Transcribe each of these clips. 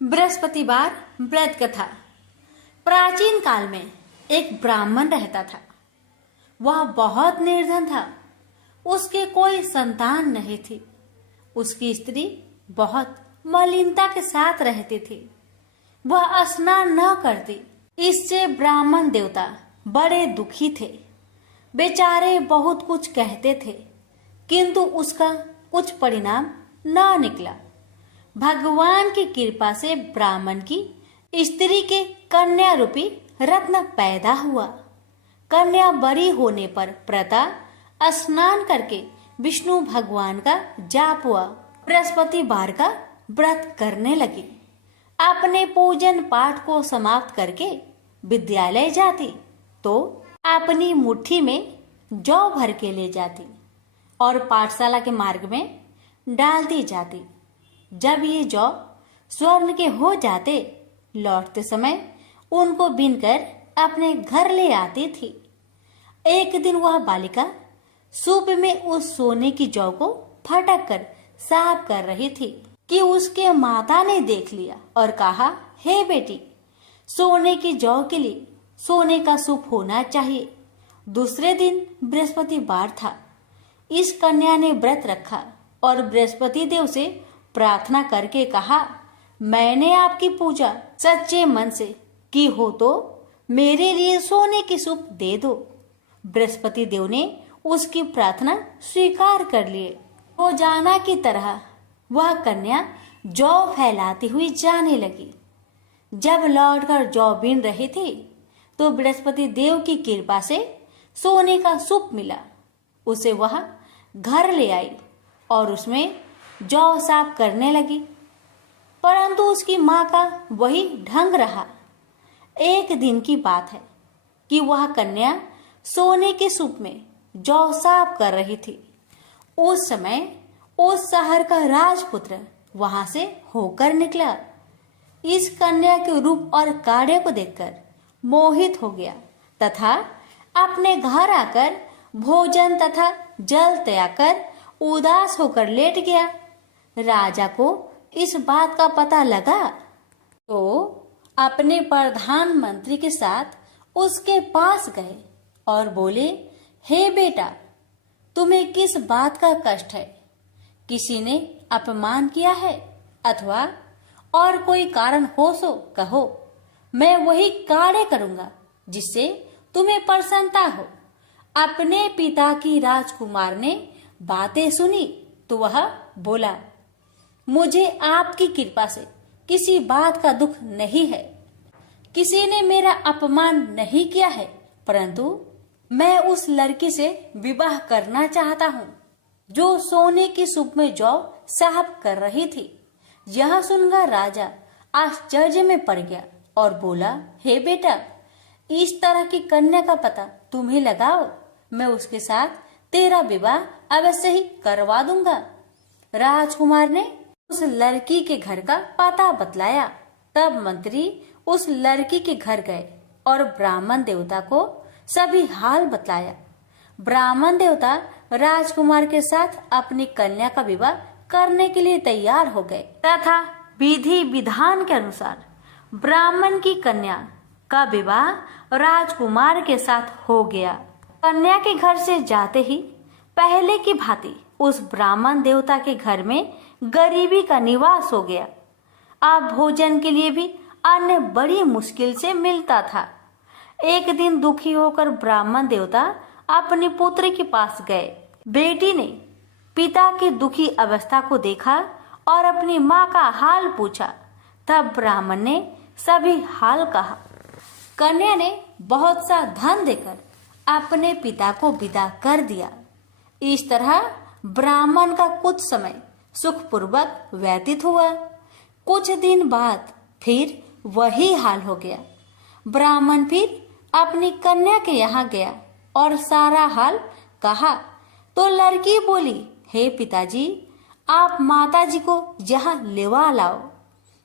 बृहस्पतिवार व्रत कथा। प्राचीन काल में एक ब्राह्मण रहता था। वह बहुत निर्धन था। उसके कोई संतान नहीं थी। उसकी स्त्री बहुत मलिनता के साथ रहती थी। वह स्नान न करती। इससे ब्राह्मण देवता बड़े दुखी थे। बेचारे बहुत कुछ कहते थे, किंतु उसका कुछ परिणाम न निकला। भगवान की कृपा से ब्राह्मण की स्त्री के कन्या रूपी रत्न पैदा हुआ। कन्या बड़ी होने पर प्रता स्नान करके विष्णु भगवान का जाप हुआ। बृहस्पतिवार का व्रत करने लगी। अपने पूजन पाठ को समाप्त करके विद्यालय जाती तो अपनी मुट्ठी में जौ भर के ले जाती और पाठशाला के मार्ग में डालती जाती। जब ये जौ स्वर्ण के हो जाते, लौटते समय उनको बीनकर अपने घर ले आती थी। एक दिन वह बालिका सूप में उस सोने की जौ को फटक कर साफ कर रही थी कि उसके माता ने देख लिया और कहा, हे बेटी, सोने की जौ के लिए सोने का सूप होना चाहिए। दूसरे दिन बृहस्पतिवार था। इस कन्या ने व्रत रखा और बृहस्पति देव से प्रार्थना करके कहा, मैंने आपकी पूजा सच्चे मन से की हो तो मेरे लिए सोने की सूप दे दो। बृहस्पति देव ने उसकी प्रार्थना स्वीकार कर लिए। रोजाना की तरह वह कन्या जौ फैलाती हुई जाने लगी। जब लौटकर जौ बीन रही थी तो बृहस्पति देव की कृपा से सोने का सूप मिला। उसे वह घर ले आई और उसमें जौ साफ करने लगी, परंतु उसकी माँ का वही ढंग रहा। एक दिन की बात है कि वह कन्या सोने के सूप में जौ साफ कर रही थी। उस समय उस शहर का राजपुत्र वहां से होकर निकला। इस कन्या के रूप और कार्य को देखकर मोहित हो गया तथा अपने घर आकर भोजन तथा जल त्याग कर उदास होकर लेट गया। राजा को इस बात का पता लगा तो अपने प्रधानमंत्री के साथ उसके पास गए और बोले, हे बेटा, तुम्हें किस बात का कष्ट है? किसी ने अपमान किया है अथवा और कोई कारण हो सो कहो, मैं वही कार्य करूंगा जिससे तुम्हें प्रसन्नता हो। अपने पिता की राजकुमार ने बातें सुनी तो वह बोला, मुझे आपकी कृपा से किसी बात का दुख नहीं है। किसी ने मेरा अपमान नहीं किया है, परंतु मैं उस लड़की से विवाह करना चाहता हूँ जो सोने की सूप में जौ साफ कर रही थी। यह सुनकर राजा आश्चर्य में पड़ गया और बोला, हे बेटा, इस तरह की कन्या का पता तुम्हें लगाओ, मैं उसके साथ तेरा विवाह अवश्य ही करवा दूंगा। राजकुमार ने उस लड़की के घर का पता बतलाया। तब मंत्री उस लड़की के घर गए और ब्राह्मण देवता को सभी हाल बतलाया। ब्राह्मण देवता राजकुमार के साथ अपनी कन्या का विवाह करने के लिए तैयार हो गए तथा विधि विधान के अनुसार ब्राह्मण की कन्या का विवाह राजकुमार के साथ हो गया। कन्या के घर से जाते ही पहले की भांति उस ब्राह्मण देवता के घर में गरीबी का निवास हो गया। अब भोजन के लिए भी अन्न बड़ी मुश्किल से मिलता था। एक दिन दुखी होकर ब्राह्मण देवता अपनी पुत्री के पास गए। बेटी ने पिता की दुखी अवस्था को देखा और अपनी माँ का हाल पूछा। तब ब्राह्मण ने सभी हाल कहा। कन्या ने बहुत सा धन देकर अपने पिता को विदा कर दिया। इस तरह ब्राह्मण का कुछ समय सुखपूर्वक व्यतीत हुआ। कुछ दिन बाद फिर वही हाल हो गया। ब्राह्मण फिर अपनी कन्या के यहाँ गया और सारा हाल कहा तो लड़की बोली, हे पिताजी, आप माताजी को यहाँ लेवा लाओ,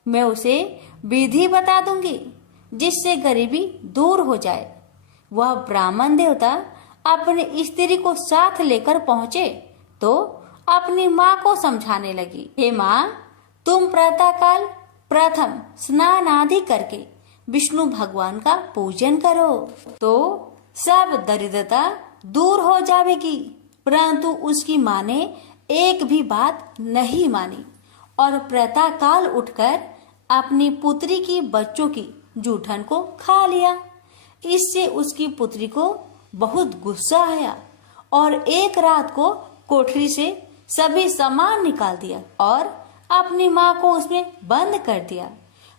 मैं उसे विधि बता दूंगी जिससे गरीबी दूर हो जाए। वह ब्राह्मण देवता अपनी स्त्री को साथ लेकर पहुंचे तो अपनी माँ को समझाने लगी, हे माँ, तुम प्रातःकाल प्रथम स्नान आदि करके विष्णु भगवान का पूजन करो तो सब दरिद्रता दूर हो जाएगी। परंतु उसकी माँ ने एक भी बात नहीं मानी और प्रातः काल उठकर अपनी पुत्री की बच्चों की जूठन को खा लिया। इससे उसकी पुत्री को बहुत गुस्सा आया और एक रात को कोठरी से सभी सामान निकाल दिया और अपनी माँ को उसमें बंद कर दिया।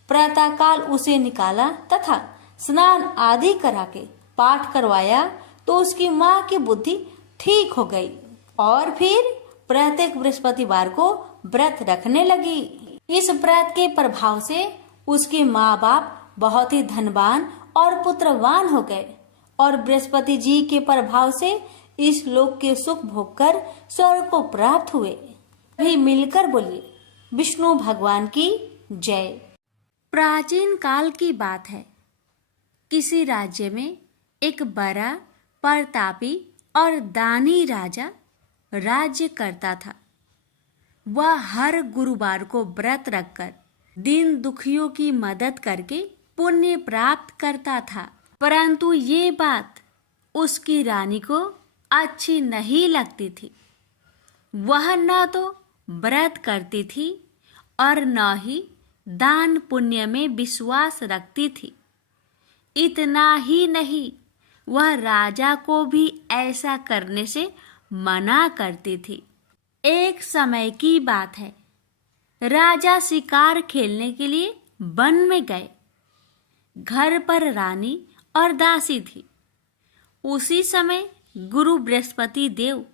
प्रातःकाल उसे निकाला तथा स्नान आदि करा के पाठ करवाया तो उसकी माँ की बुद्धि ठीक हो गई और फिर प्रत्येक बृहस्पतिवार को व्रत रखने लगी। इस व्रत के प्रभाव से उसके माँ बाप बहुत ही धनवान और पुत्रवान हो गए और बृहस्पति जी के प्रभाव से इस लोक के सुख भोग कर स्वर्ग को प्राप्त हुए। भी मिलकर बोलिए विष्णु भगवान की जय। प्राचीन काल की बात है। किसी राज्य में एक बड़ा प्रतापी और दानी राजा राज्य करता था। वह हर गुरुवार को व्रत रखकर दीन दुखियों की मदद करके पुण्य प्राप्त करता था। परंतु ये बात उसकी रानी को अच्छी नहीं लगती थी। वह न तो व्रत करती थी और न ही दान पुण्य में विश्वास रखती थी। इतना ही नहीं, वह राजा को भी ऐसा करने से मना करती थी। एक समय की बात है। राजा शिकार खेलने के लिए वन में गए। घर पर रानी और दासी थी। उसी समय गुरु बृहस्पति देव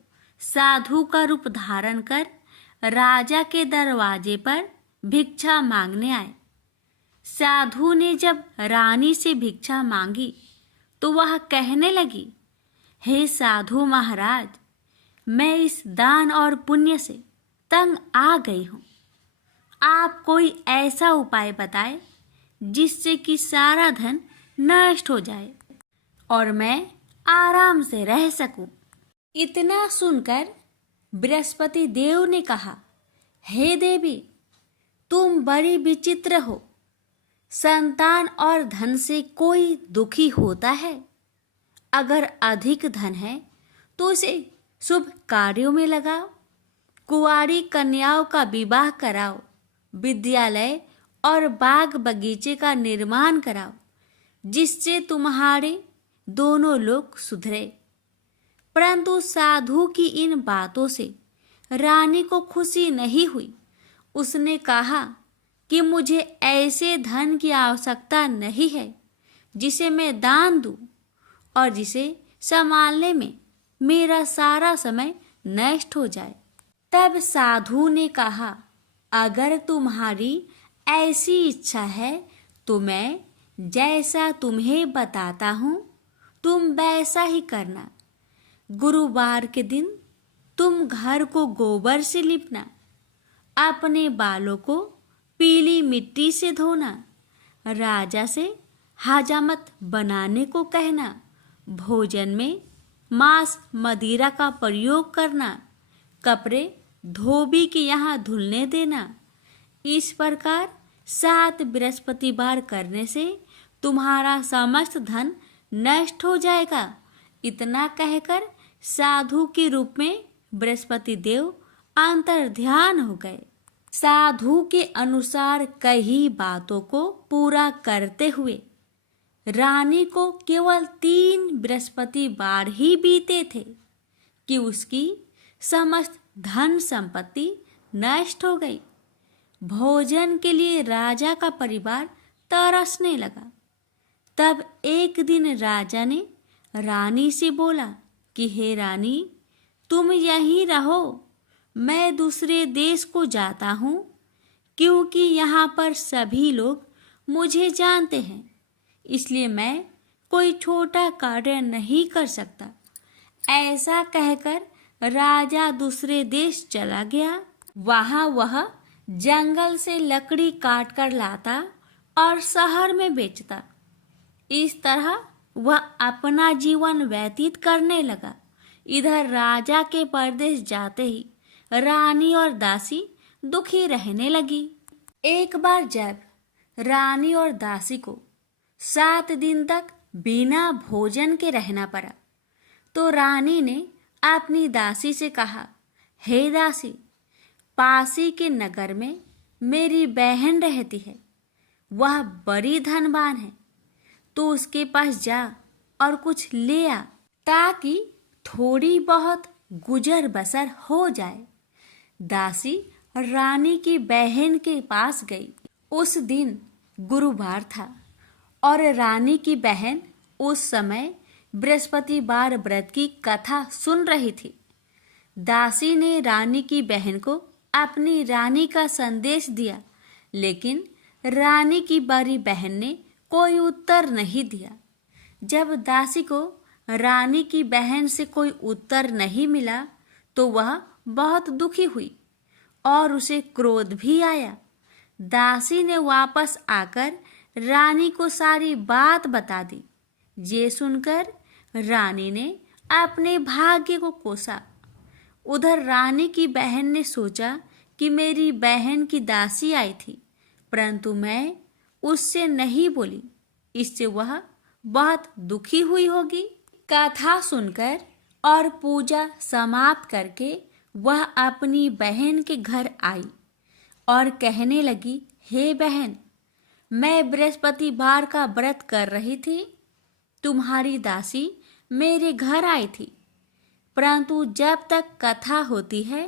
साधु का रूप धारण कर राजा के दरवाजे पर भिक्षा मांगने आए। साधु ने जब रानी से भिक्षा मांगी तो वह कहने लगी, हे साधु महाराज, मैं इस दान और पुण्य से तंग आ गई हूँ। आप कोई ऐसा उपाय बताएं जिससे कि सारा धन नष्ट हो जाए और मैं आराम से रह सकूं। इतना सुनकर बृहस्पति देव ने कहा, हे देवी, तुम बड़ी विचित्र हो। संतान और धन से कोई दुखी होता है। अगर अधिक धन है तो उसे शुभ कार्यों में लगाओ, कुंवारी कन्याओं का विवाह कराओ, विद्यालय और बाग बगीचे का निर्माण कराओ, जिससे तुम्हारे दोनों लोग सुधरे। परंतु साधु की इन बातों से रानी को खुशी नहीं हुई। उसने कहा कि मुझे ऐसे धन की आवश्यकता नहीं है जिसे मैं दान दूं और जिसे संभालने में मेरा सारा समय नष्ट हो जाए। तब साधु ने कहा, अगर तुम्हारी ऐसी इच्छा है तो मैं जैसा तुम्हें बताता हूँ तुम वैसा ही करना। गुरुवार के दिन तुम घर को गोबर से लिपना, अपने बालों को पीली मिट्टी से धोना, राजा से हजामत बनाने को कहना, भोजन में मांस मदिरा का प्रयोग करना, कपड़े धोबी के यहाँ धुलने देना। इस प्रकार 7 बृहस्पतिवार करने से तुम्हारा समस्त धन नष्ट हो जाएगा। इतना कहकर साधु के रूप में बृहस्पति देव अंतर ध्यान हो गए। साधु के अनुसार कई बातों को पूरा करते हुए रानी को केवल 3 बृहस्पतिवार ही बीते थे कि उसकी समस्त धन संपत्ति नष्ट हो गई। भोजन के लिए राजा का परिवार तरसने लगा। तब एक दिन राजा ने रानी से बोला कि हे रानी, तुम यहीं रहो, मैं दूसरे देश को जाता हूँ, क्योंकि यहाँ पर सभी लोग मुझे जानते हैं, इसलिए मैं कोई छोटा कार्य नहीं कर सकता। ऐसा कहकर राजा दूसरे देश चला गया। वहाँ वह जंगल से लकड़ी काट कर लाता और शहर में बेचता। इस तरह वह अपना जीवन व्यतीत करने लगा। इधर राजा के परदेश जाते ही रानी और दासी दुखी रहने लगी। एक बार जब रानी और दासी को 7 दिन तक बिना भोजन के रहना पड़ा। तो रानी ने अपनी दासी से कहा, हे दासी, पासी के नगर में मेरी बहन रहती है, वह बड़ी धनवान है, तो उसके पास जा और कुछ ले आ, ताकि थोड़ी बहुत गुजर बसर हो जाए। दासी रानी की बहन के पास गई। उस दिन गुरुवार था और रानी की बहन उस समय बृहस्पतिवार व्रत की कथा सुन रही थी। दासी ने रानी की बहन को अपनी रानी का संदेश दिया, लेकिन रानी की बड़ी बहन ने कोई उत्तर नहीं दिया। जब दासी को रानी की बहन से कोई उत्तर नहीं मिला तो वह बहुत दुखी हुई और उसे क्रोध भी आया। दासी ने वापस आकर रानी को सारी बात बता दी। ये सुनकर रानी ने अपने भाग्य को कोसा। उधर रानी की बहन ने सोचा कि मेरी बहन की दासी आई थी, परंतु मैं उससे नहीं बोली, इससे वह बहुत दुखी हुई होगी। कथा सुनकर और पूजा समाप्त करके वह अपनी बहन के घर आई और कहने लगी, हे बहन, मैं बृहस्पतिवार का व्रत कर रही थी, तुम्हारी दासी मेरे घर आई थी, परंतु जब तक कथा होती है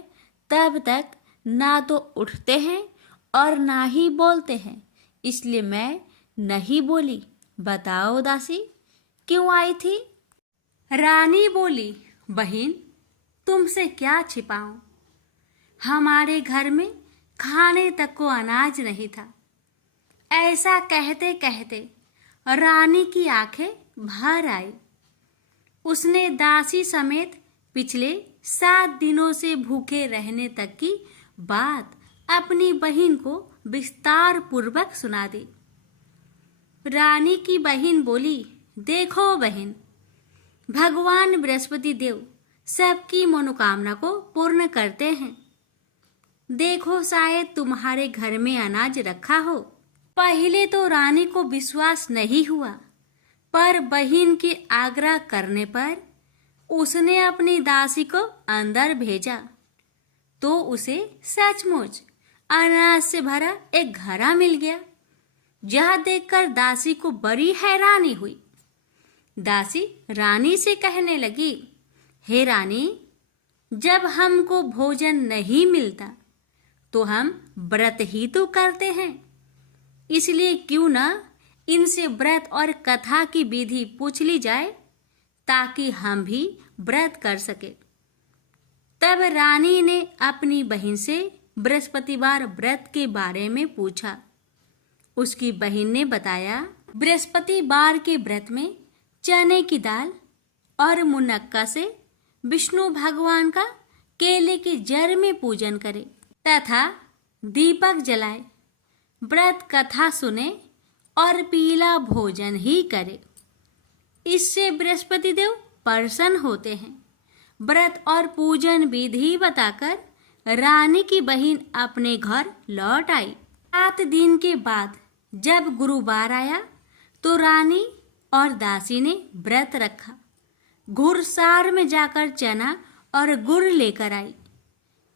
तब तक ना तो उठते हैं और ना ही बोलते हैं, इसलिए मैं नहीं बोली। बताओ दासी, क्यों आई थी? रानी बोली, बहन, तुमसे क्या छिपाऊं? हमारे घर में खाने तक को अनाज नहीं था। ऐसा कहते कहते रानी की आंखें भर आई। उसने दासी समेत पिछले 7 दिनों से भूखे रहने तक की बात अपनी बहन को विस्तार पूर्वक सुना दी। रानी की बहन बोली, देखो बहन, भगवान बृहस्पति देव सबकी मनोकामना को पूर्ण करते हैं। देखो, शायद तुम्हारे घर में अनाज रखा हो। पहले तो रानी को विश्वास नहीं हुआ, पर बहन के आग्रह करने पर उसने अपनी दासी को अंदर भेजा, तो उसे सचमुच अनाज से भरा एक घड़ा मिल गया। यह देखकर दासी को बड़ी हैरानी हुई। दासी रानी से कहने लगी, हे रानी, जब हमको भोजन नहीं मिलता तो हम व्रत ही तो करते हैं, इसलिए क्यों न इनसे व्रत और कथा की विधि पूछ ली जाए, ताकि हम भी व्रत कर सके। तब रानी ने अपनी बहन से बृहस्पतिवार व्रत के बारे में पूछा। उसकी बहन ने बताया, बृहस्पतिवार के व्रत में चने की दाल और मुनक्का से विष्णु भगवान का केले के जड़ में पूजन करे तथा दीपक जलाए, व्रत कथा सुने और पीला भोजन ही करे। इससे बृहस्पति देव प्रसन्न होते हैं। व्रत और पूजन विधि बताकर रानी की बहन अपने घर लौट आई। 7 दिन के बाद जब गुरुवार आया तो रानी और दासी ने व्रत रखा। घुड़सार में जाकर चना और गुड़ लेकर आई।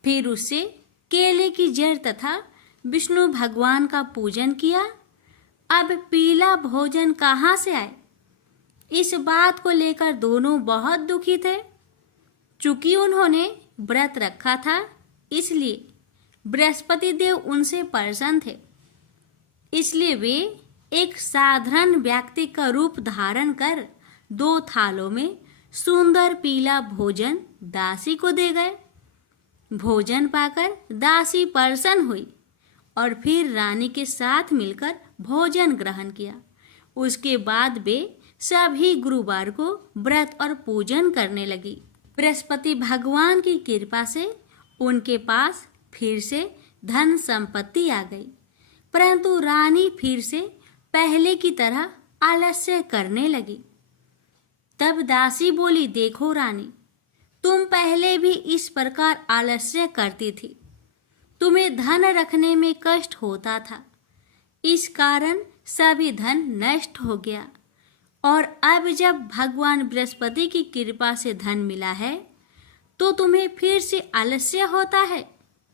फिर उससे केले की जड़ तथा विष्णु भगवान का पूजन किया। अब पीला भोजन कहाँ से आए? इस बात को लेकर दोनों बहुत दुखी थे। चूंकि उन्होंने व्रत रखा था, इसलिए बृहस्पति देव उनसे प्रसन्न थे। इसलिए वे एक साधारण व्यक्ति का रूप धारण कर 2 थालों में सुंदर पीला भोजन दासी को दे गए। भोजन पाकर दासी प्रसन्न हुई और फिर रानी के साथ मिलकर भोजन ग्रहण किया। उसके बाद वे सभी गुरुवार को व्रत और पूजन करने लगी। बृहस्पति भगवान की कृपा से उनके पास फिर से धन संपत्ति आ गई, परंतु रानी फिर से पहले की तरह आलस्य करने लगी। तब दासी बोली, देखो रानी, तुम पहले भी इस प्रकार आलस्य करती थी। तुम्हें धन रखने में कष्ट होता था, इस कारण सभी धन नष्ट हो गया। और अब जब भगवान बृहस्पति की कृपा से धन मिला है तो तुम्हें फिर से आलस्य होता है।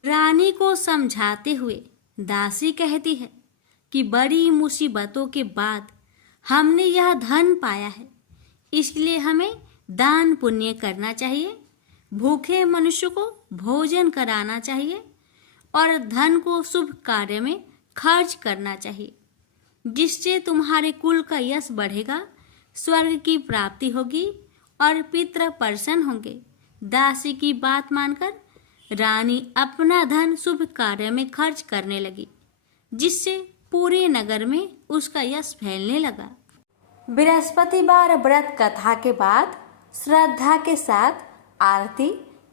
रानी को समझाते हुए दासी कहती है कि बड़ी मुसीबतों के बाद हमने यह धन पाया है, इसलिए हमें दान पुण्य करना चाहिए, भूखे मनुष्य को भोजन कराना चाहिए और धन को शुभ कार्य में खर्च करना चाहिए, जिससे तुम्हारे कुल का यश बढ़ेगा, स्वर्ग की प्राप्ति होगी और पितृ प्रसन्न होंगे। दासी की बात मानकर रानी अपना धन शुभ कार्य में खर्च करने लगी, जिससे पूरे नगर में उसका यश फैलने लगा। बृहस्पतिवार व्रत कथा के बाद श्रद्धा के साथ आरती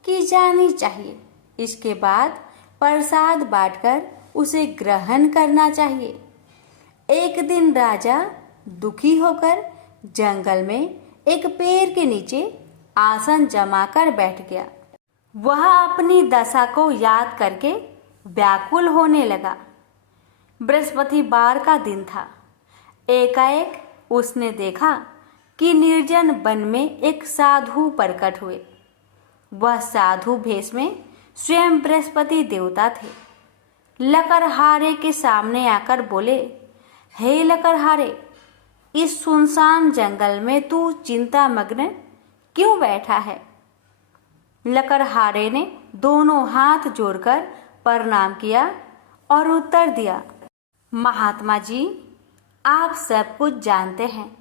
की जानी चाहिए। इसके बाद प्रसाद बांटकर उसे ग्रहण करना चाहिए। एक दिन राजा दुखी होकर जंगल में एक पेड़ के नीचे आसन जमाकर बैठ गया। वह अपनी दशा को याद करके व्याकुल होने लगा। बृहस्पतिवार का दिन था। एकाएक उसने देखा कि निर्जन वन में एक साधु प्रकट हुए। वह साधु भेष में स्वयं बृहस्पति देवता थे। लकड़हारे के सामने आकर बोले, हे लकड़हारे, इस सुनसान जंगल में तू चिंता मग्न क्यों बैठा है? लकड़हारे ने दोनों हाथ जोड़कर प्रणाम किया और उत्तर दिया, महात्मा जी, आप सब कुछ जानते हैं,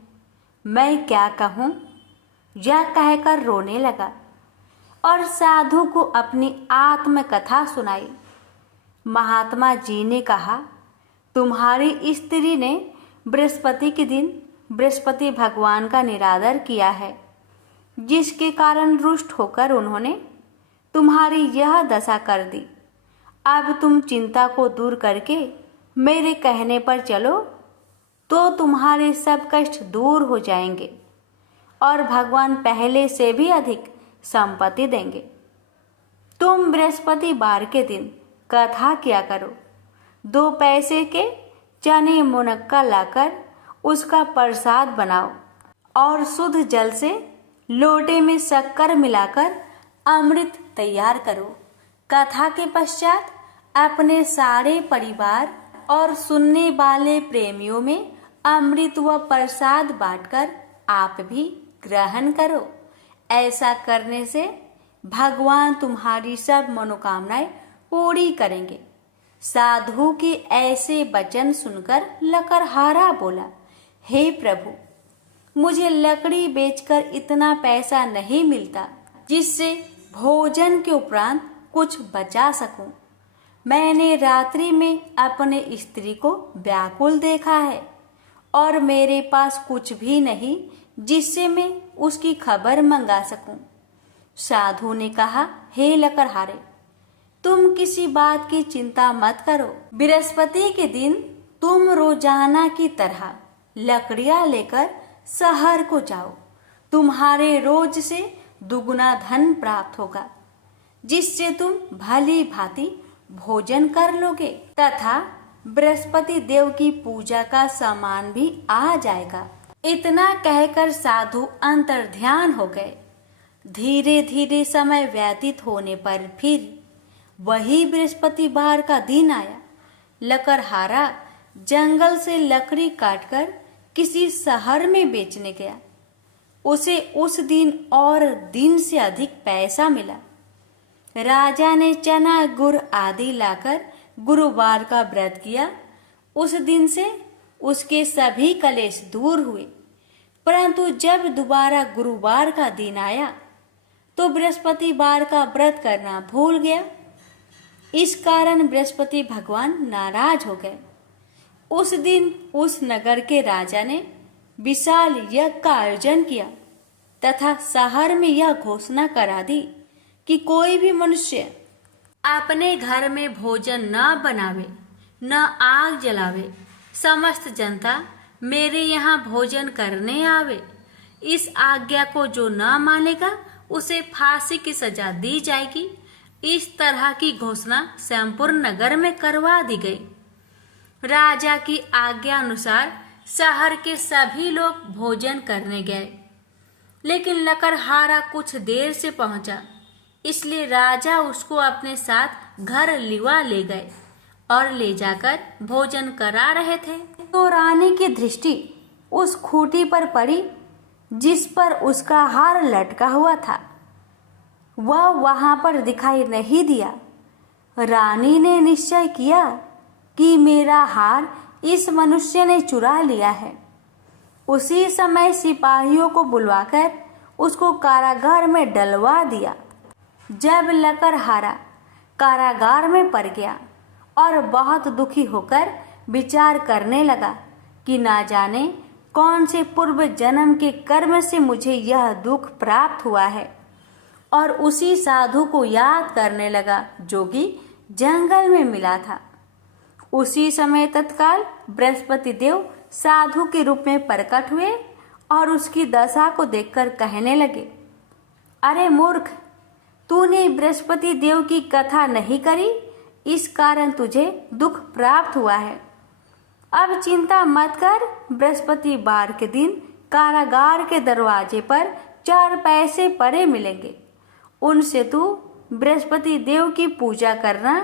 मैं क्या कहूँ? यह कहकर रोने लगा और साधु को अपनी आत्मकथा सुनाई। महात्मा जी ने कहा, तुम्हारी स्त्री ने बृहस्पति के दिन बृहस्पति भगवान का निरादर किया है, जिसके कारण रुष्ट होकर उन्होंने तुम्हारी यह दशा कर दी। अब तुम चिंता को दूर करके मेरे कहने पर चलो तो तुम्हारे सब कष्ट दूर हो जाएंगे और भगवान पहले से भी अधिक संपत्ति देंगे। तुम बृहस्पतिवार के दिन कथा किया करो। 2 पैसे के चने मुनक्का लाकर उसका प्रसाद बनाओ और शुद्ध जल से लोटे में शक्कर मिलाकर अमृत तैयार करो। कथा के पश्चात अपने सारे परिवार और सुनने वाले प्रेमियों में अमृत व प्रसाद बांटकर आप भी ग्रहण करो। ऐसा करने से भगवान तुम्हारी सब मनोकामनाएं पूरी करेंगे। साधु के ऐसे वचन सुनकर लकड़हारा बोला, हे प्रभु, मुझे लकड़ी बेचकर इतना पैसा नहीं मिलता जिससे भोजन के उपरांत कुछ बचा सकूं। मैंने रात्रि में अपने स्त्री को व्याकुल देखा है और मेरे पास कुछ भी नहीं जिससे मैं उसकी खबर मंगा सकूं। साधु ने कहा, हे लकड़हारे, तुम किसी बात की चिंता मत करो। बृहस्पति के दिन तुम रोजाना की तरह लकड़ियां लेकर शहर को जाओ। तुम्हारे रोज से दुगुना धन प्राप्त होगा, जिससे तुम भली भांति भोजन कर लोगे तथा बृहस्पति देव की पूजा का सामान भी आ जाएगा। इतना कहकर साधु अंतर्ध्यान हो गए। धीरे धीरे समय व्यतीत होने पर फिर वही बृहस्पतिवार का दिन आया। लकड़हारा जंगल से लकड़ी काटकर किसी शहर में बेचने गया। उसे उस दिन और दिन से अधिक पैसा मिला। राजा ने चना गुड़ आदि लाकर गुरुवार का व्रत किया। उस दिन से उसके सभी कलेश दूर हुए। परंतु जब दोबारा गुरुवार का दिन आया तो बृहस्पतिवार का व्रत करना भूल गया। इस कारण बृहस्पति भगवान नाराज हो गए। उस दिन उस नगर के राजा ने विशाल यज्ञ का आयोजन किया तथा शहर में यह घोषणा करा दी कि कोई भी मनुष्य अपने घर में भोजन न बनावे, न आग जलावे। समस्त जनता मेरे यहाँ भोजन करने आवे। इस आज्ञा को जो न मानेगा उसे फांसी की सजा दी जाएगी। इस तरह की घोषणा संपूर्ण नगर में करवा दी गई। राजा की आज्ञा अनुसार शहर के सभी लोग भोजन करने गए, लेकिन लकड़हारा कुछ देर से पहुंचा, इसलिए राजा उसको अपने साथ घर लिवा ले गए और ले जाकर भोजन करा रहे थे। तो रानी की दृष्टि उस खूंटी पर पड़ी जिस पर उसका हार लटका हुआ था। वह वहां पर दिखाई नहीं दिया। रानी ने निश्चय किया कि मेरा हार इस मनुष्य ने चुरा लिया है। उसी समय सिपाहियों को बुलवाकर उसको कारागार में डलवा दिया। जब लकड़हारा कारागार में पड़ गया और बहुत दुखी होकर विचार करने लगा कि ना जाने कौन से पूर्व जन्म के कर्म से मुझे यह दुख प्राप्त हुआ है, और उसी साधु को याद करने लगा जो कि जंगल में मिला था। उसी समय तत्काल बृहस्पति देव साधु के रूप में प्रकट हुए और उसकी दशा को देखकर कहने लगे, अरे मूर्ख, तूने बृहस्पति देव की कथा नहीं करी, इस कारण तुझे दुख प्राप्त हुआ है। अब चिंता मत कर, बृहस्पतिवार के दिन कारागार के दरवाजे पर 4 पैसे पड़े मिलेंगे। उनसे तू बृहस्पति देव की पूजा करना,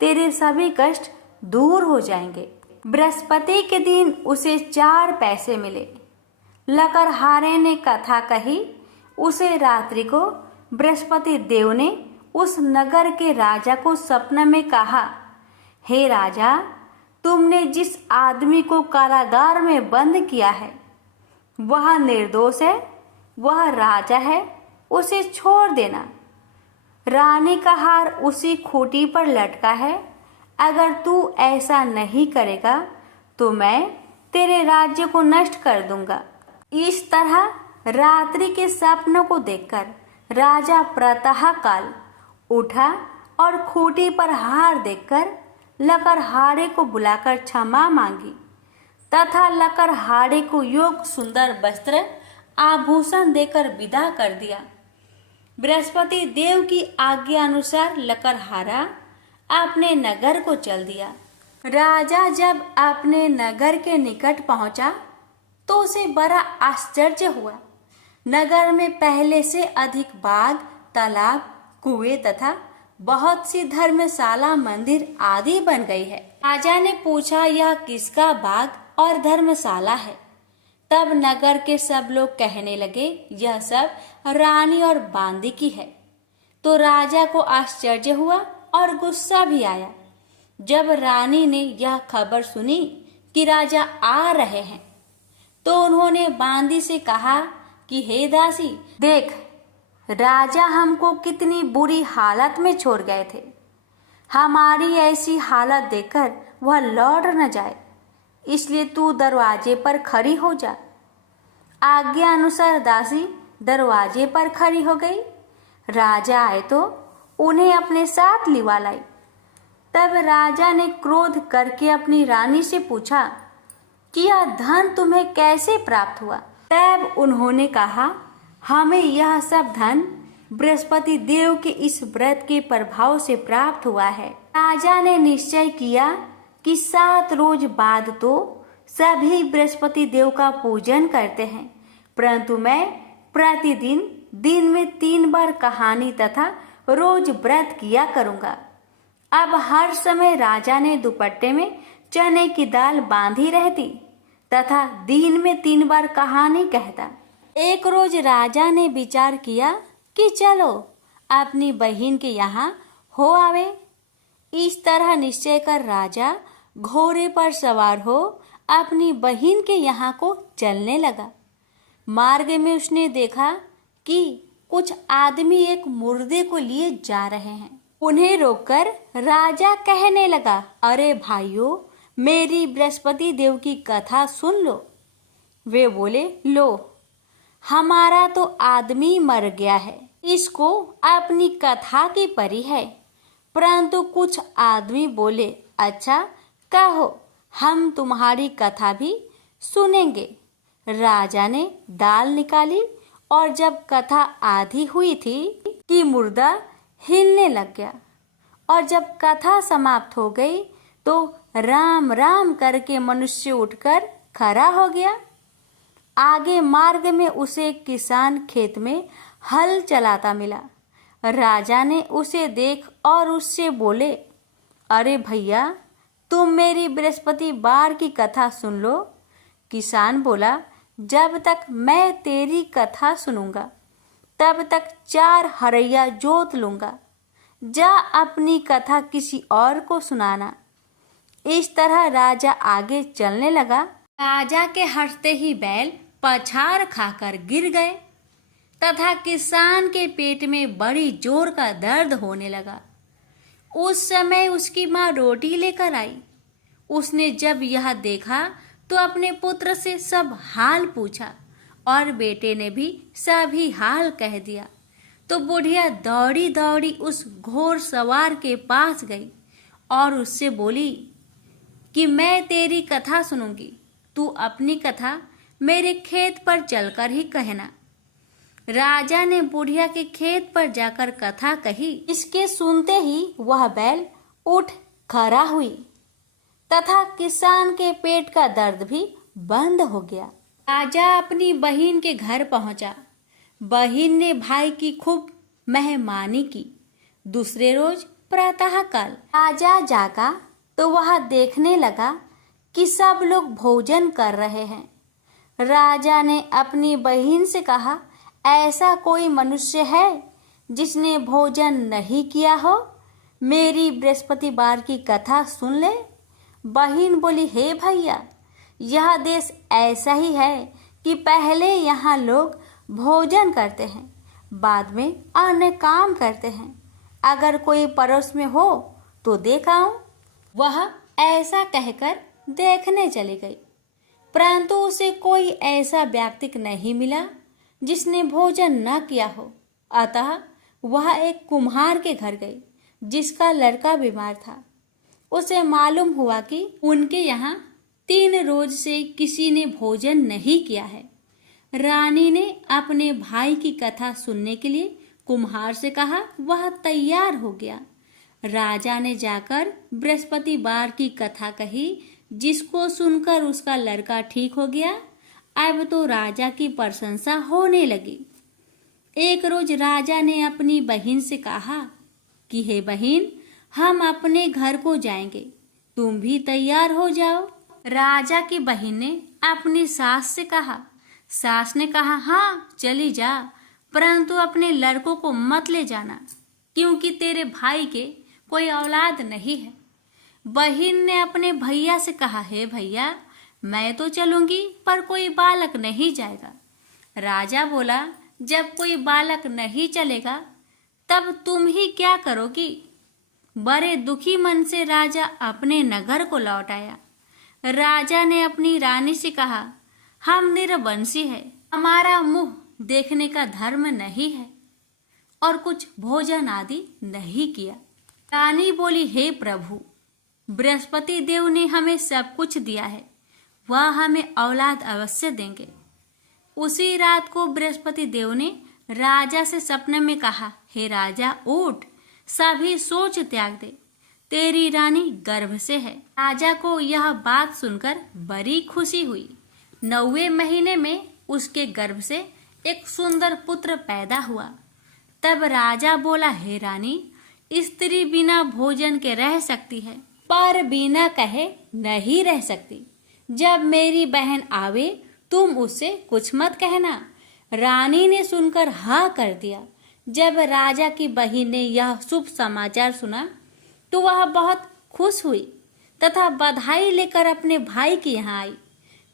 तेरे सभी कष्ट दूर हो जाएंगे। बृहस्पति के दिन उसे 4 पैसे मिले। लकड़हारे ने कथा कही। उसे रात्रि को बृहस्पति देव ने उस नगर के राजा को सपने में कहा, हे राजा, तुमने जिस आदमी को कारागार में बंद किया है वह निर्दोष है, वह राजा है, उसे छोड़ देना। रानी का हार उसी खूंटी पर लटका है। अगर तू ऐसा नहीं करेगा तो मैं तेरे राज्य को नष्ट कर दूंगा। इस तरह रात्रि के सपनों को देखकर राजा प्रातः काल उठा और खूंटी पर हार देखकर लकड़हारे को बुलाकर क्षमा मांगी तथा लकड़हारे को योग सुंदर वस्त्र आभूषण देकर विदा कर दिया। बृहस्पति देव की आज्ञा अनुसार लकड़हारा अपने नगर को चल दिया। राजा जब अपने नगर के निकट पहुंचा तो उसे बड़ा आश्चर्य हुआ। नगर में पहले से अधिक बाग, तालाब, कुएं तथा बहुत सी धर्मशाला, मंदिर आदि बन गई है। राजा ने पूछा, यह किसका बाग और धर्मशाला है? तब नगर के सब लोग कहने लगे, यह सब रानी और बांदी की है। तो राजा को आश्चर्य हुआ और गुस्सा भी आया। जब रानी ने यह खबर सुनी कि राजा आ रहे हैं तो उन्होंने बांदी से कहा कि हे दासी, देख, राजा हमको कितनी बुरी हालत में छोड़ गए थे। हमारी ऐसी हालत देखकर वह लौट न जाए, इसलिए तू दरवाजे पर खड़ी हो जा। आज्ञा अनुसार दासी दरवाजे पर खड़ी हो गई। राजा आए तो उन्हें अपने साथ लिवा लाई। तब राजा ने क्रोध करके अपनी रानी से पूछा कि यह धन तुम्हें कैसे प्राप्त हुआ? तब उन्होंने कहा, हमें यह सब धन बृहस्पति देव के इस व्रत के प्रभाव से प्राप्त हुआ है। राजा ने निश्चय किया कि 7 रोज बाद तो सभी बृहस्पति देव का पूजन करते हैं, परंतु मैं प्रतिदिन दिन में 3 बार कहानी तथा रोज व्रत किया करूंगा। अब हर समय राजा ने दुपट्टे में चने की दाल बांधी रहती तथा दिन में 3 बार कहानी कहता। एक रोज राजा ने विचार किया कि चलो अपनी बहन के यहाँ हो आवे। इस तरह निश्चय कर राजा घोड़े पर सवार हो अपनी बहन के यहाँ को चलने लगा। मार्ग में उसने देखा कि कुछ आदमी एक मुर्दे को लिए जा रहे हैं। उन्हें रोककर राजा कहने लगा, अरे भाइयों, मेरी बृहस्पति देव की कथा सुन लो। वे बोले, लो, हमारा तो आदमी मर गया है, इसको अपनी कथा की परी है। परंतु कुछ आदमी बोले, अच्छा कहो, हम तुम्हारी कथा भी सुनेंगे। राजा ने दाल निकाली और जब कथा आधी हुई थी कि मुर्दा हिलने लग गया, और जब कथा समाप्त हो गई तो राम राम करके मनुष्य उठकर खड़ा हो गया। आगे मार्ग में उसे एक किसान खेत में हल चलाता मिला। राजा ने उसे देख और उससे बोले, अरे भैया, तुम मेरी बृहस्पतिवार की कथा सुन लो। किसान बोला, जब तक मैं तेरी कथा सुनूंगा तब तक 4 हरैया जोत लूंगा। जा अपनी कथा किसी और को सुनाना। इस तरह राजा आगे चलने लगा। राजा के हंसते ही बैल पछाड़ खाकर गिर गए तथा किसान के पेट में बड़ी जोर का दर्द होने लगा। उस समय उसकी माँ रोटी लेकर आई। उसने जब यह देखा तो अपने पुत्र से सब हाल पूछा और बेटे ने भी सभी हाल कह दिया। तो बुढ़िया दौड़ी दौड़ी उस घोड़ सवार के पास गई और उससे बोली कि मैं तेरी कथा सुनूंगी, तू अपनी कथा मेरे खेत पर चलकर ही कहना। राजा ने बुढ़िया के खेत पर जाकर कथा कही। इसके सुनते ही वह बैल उठ खड़ा हुई तथा किसान के पेट का दर्द भी बंद हो गया। राजा अपनी बहन के घर पहुंचा। बहन ने भाई की खूब मेहमानी की। दूसरे रोज प्रातःकाल राजा जागा तो वह देखने लगा कि सब लोग भोजन कर रहे हैं। राजा ने अपनी बहन से कहा, ऐसा कोई मनुष्य है जिसने भोजन नहीं किया हो? मेरी बृहस्पतिवार की कथा सुन ले। बहन बोली, हे भैया, यह देश ऐसा ही है कि पहले यहाँ लोग भोजन करते हैं, बाद में अन्य काम करते हैं। अगर कोई पड़ोस में हो तो देख आऊं। वह ऐसा कहकर देखने चली गई, परंतु उसे कोई ऐसा व्यक्ति नहीं मिला जिसने भोजन न किया हो। अतः वह एक कुम्हार के घर गई जिसका लड़का बीमार था। उसे मालूम हुआ कि उनके यहाँ 3 रोज से किसी ने भोजन नहीं किया है। रानी ने अपने भाई की कथा सुनने के लिए कुम्हार से कहा। वह तैयार हो गया। राजा ने जाकर बृहस्पतिवार की कथा कही, जिसको सुनकर उसका लड़का ठीक हो गया। अब तो राजा की प्रशंसा होने लगी। एक रोज राजा ने अपनी बहन से कहा कि हे बहन, हम अपने घर को जाएंगे, तुम भी तैयार हो जाओ। राजा की बहन ने अपनी सास से कहा। सास ने कहा, हाँ चली जा, परंतु अपने लड़कों को मत ले जाना, क्योंकि तेरे भाई के कोई औलाद नहीं है। बहन ने अपने भैया से कहा, हे भैया, मैं तो चलूंगी पर कोई बालक नहीं जाएगा। राजा बोला, जब कोई बालक नहीं चलेगा तब तुम ही क्या करोगी? बड़े दुखी मन से राजा अपने नगर को लौट आया। राजा ने अपनी रानी से कहा, हम निरवंशी है, हमारा मुंह देखने का धर्म नहीं है और कुछ भोजन आदि नहीं किया। रानी बोली, हे प्रभु, बृहस्पति देव ने हमें सब कुछ दिया है, वह हमें औलाद अवश्य देंगे। उसी रात को बृहस्पति देव ने राजा से सपने में कहा, हे राजा, उठ, सभी सोच त्याग दे, तेरी रानी गर्भ से है। राजा को यह बात सुनकर बड़ी खुशी हुई। 9वें महीने में उसके गर्भ से एक सुंदर पुत्र पैदा हुआ। तब राजा बोला, हे रानी, स्त्री बिना भोजन के रह सकती है, पर बिना कहे नहीं रह सकती। जब मेरी बहन आवे तुम उससे कुछ मत कहना। रानी ने सुनकर हाँ कर दिया। जब राजा की बहन ने यह शुभ समाचार सुना तो वह बहुत खुश हुई तथा बधाई लेकर अपने भाई के यहाँ आई।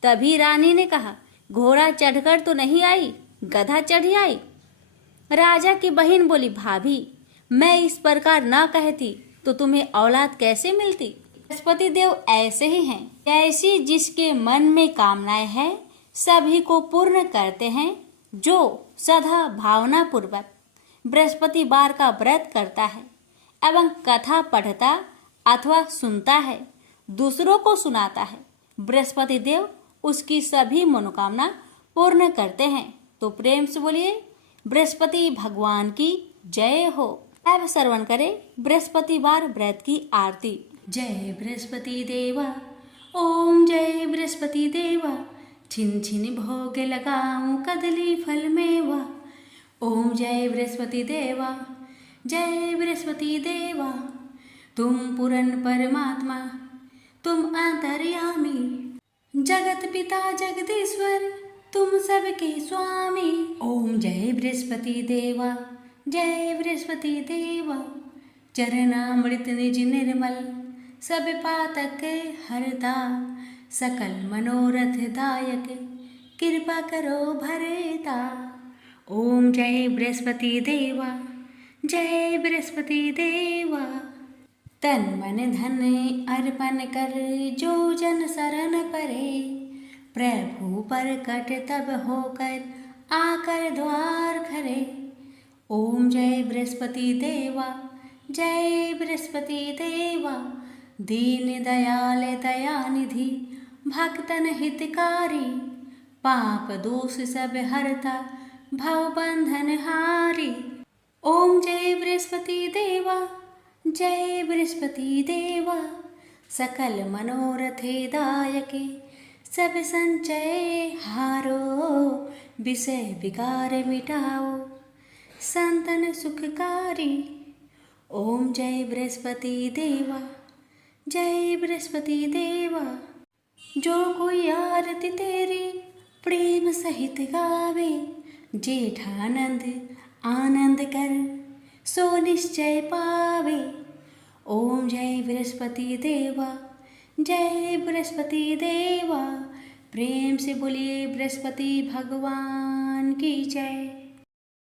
तभी रानी ने कहा, घोड़ा चढ़कर तो नहीं आई, गधा चढ़ी आई। राजा की बहन बोली, भाभी, मैं इस प्रकार न कहती तो तुम्हें औलाद कैसे मिलती? बृहस्पति देव ऐसे ही हैं, ऐसी जिसके मन में कामनाएं हैं सभी को पूर्ण करते हैं। जो सदा भावना पूर्वक बृहस्पतिवार का व्रत करता है एवं कथा पढ़ता अथवा सुनता है, दूसरों को सुनाता है, बृहस्पति देव उसकी सभी मनोकामना पूर्ण करते हैं। तो प्रेम से बोलिए, बृहस्पति भगवान की जय हो। अब श्रवण करें बृहस्पतिवार व्रत की आरती। जय बृहस्पति देवा, ओम जय बृहस्पति देवा, छिन छिन भोग लगाऊं कदली फल मेवा। ओम जय बृहस्पति देवा, जय बृहस्पति देवा, तुम पूरन परमात्मा, तुम अंतर्यामी, जगत पिता जगदीश्वर, तुम सबके स्वामी। ओम जय बृहस्पति देवा, जय बृहस्पति देवा, चरणामृत निज निर्मल, सब पातक हरता, सकल मनोरथ दायक, कृपा करो भरता। ओम जय बृहस्पति देवा, जय बृहस्पति देवा, तन मन धन अर्पण कर जो जन शरण परे, प्रभु प्रकट तब होकर आकर द्वार खरे। ओम जय बृहस्पति देवा, जय बृहस्पति देवा, दीन दयाल दयानिधि, भक्तन हितकारी, पाप दोष सब हरता, भव बंधन हारी। ओम जय बृहस्पति देवा, जय बृहस्पति देवा, सकल मनोरथे दायके, सब संचय हारो, विषय विकार मिटाओ, संतन सुखकारी। ओम जय बृहस्पति देवा, जय बृहस्पति देवा, जो कोई आरती तेरी प्रेम सहित गावे, जेठानंद आनंद कर सो निश्चय पावे। ओम जय बृहस्पति देवा, जय बृहस्पति देवा, प्रेम से बोलिए बृहस्पति भगवान की जय।